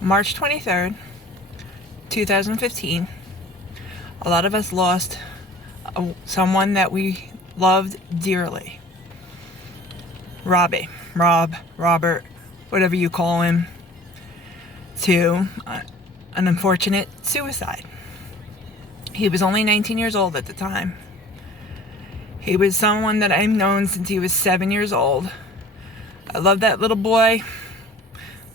March 23rd, 2015, a lot of us lost someone that we loved dearly. Rob, Robert, whatever you call him, to an unfortunate suicide. He was only 19 years old at the time. He was someone that I've known since he was 7 years old. I love that little boy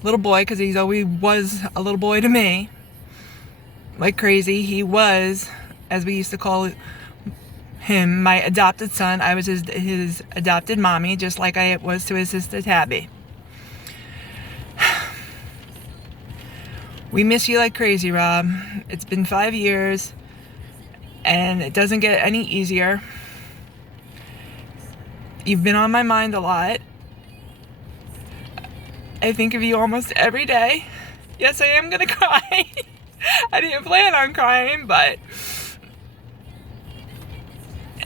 because he always was a little boy to me. Like crazy. He was, as we used to call him, my adopted son. I was his adopted mommy, just like I was to his sister Tabby. We miss you like crazy, Rob. It's been 5 years, and it doesn't get any easier. You've been on my mind a lot. I think of you almost every day. Yes, I am gonna cry. I didn't plan on crying, but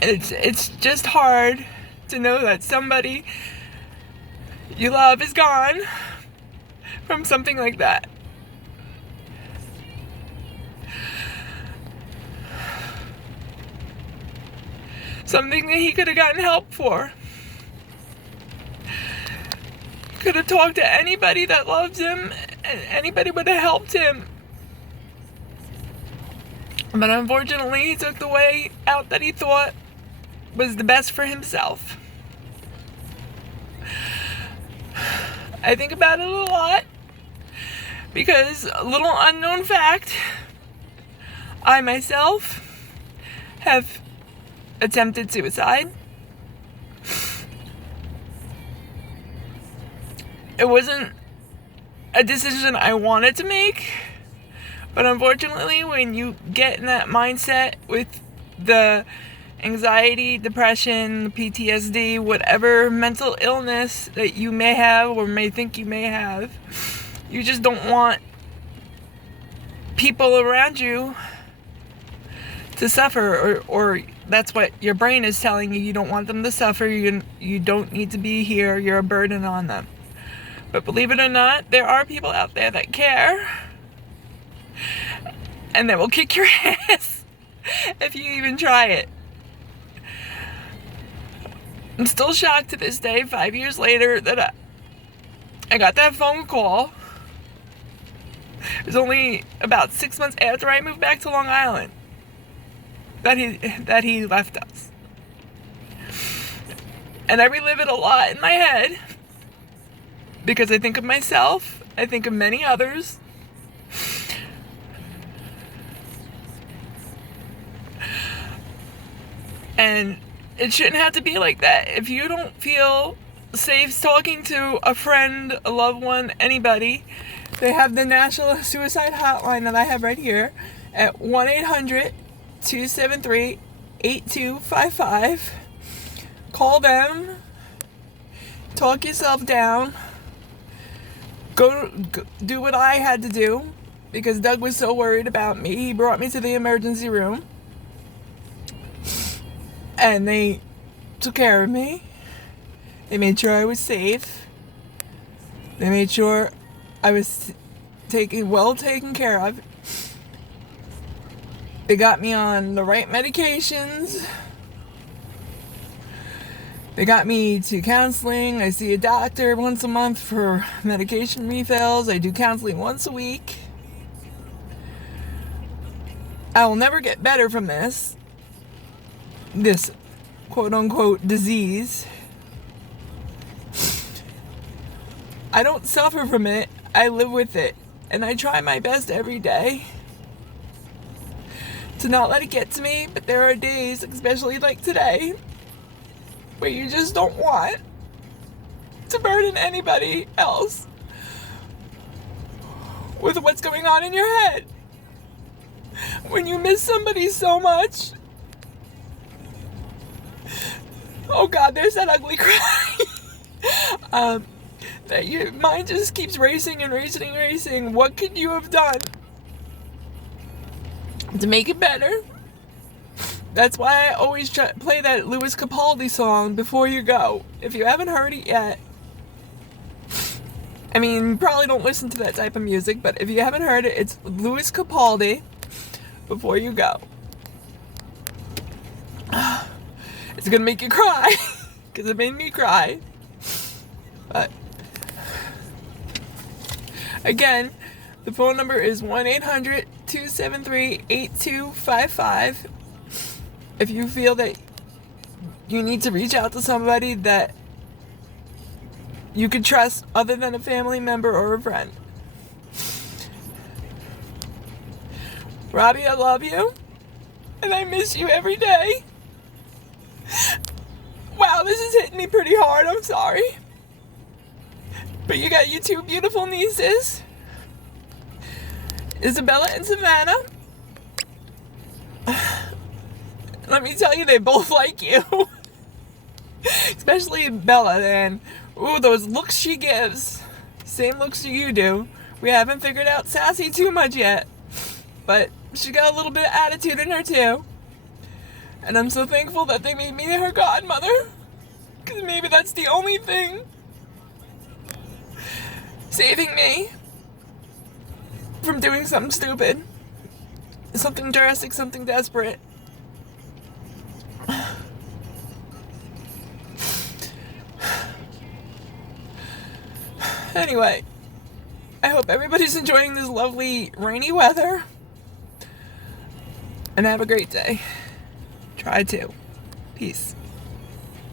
it's just hard to know that somebody you love is gone from something like that. Something that he could have gotten help for. Could have talked to anybody that loves him, and anybody would have helped him. But unfortunately, he took the way out that he thought was the best for himself. I think about it a lot because, a little unknown fact, I myself have attempted suicide. It wasn't a decision I wanted to make, but unfortunately, when you get in that mindset with the anxiety, depression, PTSD, whatever mental illness that you may have or may think you may have, you just don't want people around you to suffer, or that's what your brain is telling you. You don't want them to suffer. You don't need to be here. You're a burden on them. But believe it or not, there are people out there that care and that will kick your ass if you even try it. I'm still shocked to this day, 5 years later, that I got that phone call. It was only about 6 months after I moved back to Long Island that he left us. And I relive it a lot in my head because I think of myself, I think of many others. And it shouldn't have to be like that. If you don't feel safe talking to a friend, a loved one, anybody, they have the National Suicide Hotline that I have right here at 1-800-273-8255. Call them. Talk yourself down. Go do what I had to do because Doug was so worried about me. He brought me to the emergency room. And they took care of me. They made sure I was safe. They made sure I was well taken care of. They got me on the right medications. They got me to counseling. I see a doctor once a month for medication refills. I do counseling once a week. I will never get better from this quote-unquote disease. I don't suffer from it. I live with it. And I try my best every day to not let it get to me. But there are days, especially like today, where you just don't want to burden anybody else with what's going on in your head. When you miss somebody so much. Oh God, there's that ugly cry. That your mind just keeps racing and racing and racing. What could you have done to make it better? That's why I always play that Lewis Capaldi song, Before You Go. If you haven't heard it yet, I mean, you probably don't listen to that type of music, but if you haven't heard it, it's Louis Capaldi, Before You Go. It's gonna make you cry, because it made me cry. But, again, the phone number is 1-800-273-8255. If you feel that you need to reach out to somebody that you could trust other than a family member or a friend. Robbie, I love you, and I miss you every day. Wow, this is hitting me pretty hard, I'm sorry. But you got your two beautiful nieces, Isabella and Savannah. Let me tell you, they both like you. Especially Bella, and ooh, those looks she gives. Same looks you do. We haven't figured out Sassy too much yet, but she got a little bit of attitude in her too. And I'm so thankful that they made me her godmother, because maybe that's the only thing saving me from doing something stupid, something drastic, something desperate. Anyway, I hope everybody's enjoying this lovely rainy weather, and have a great day. Try to. Peace.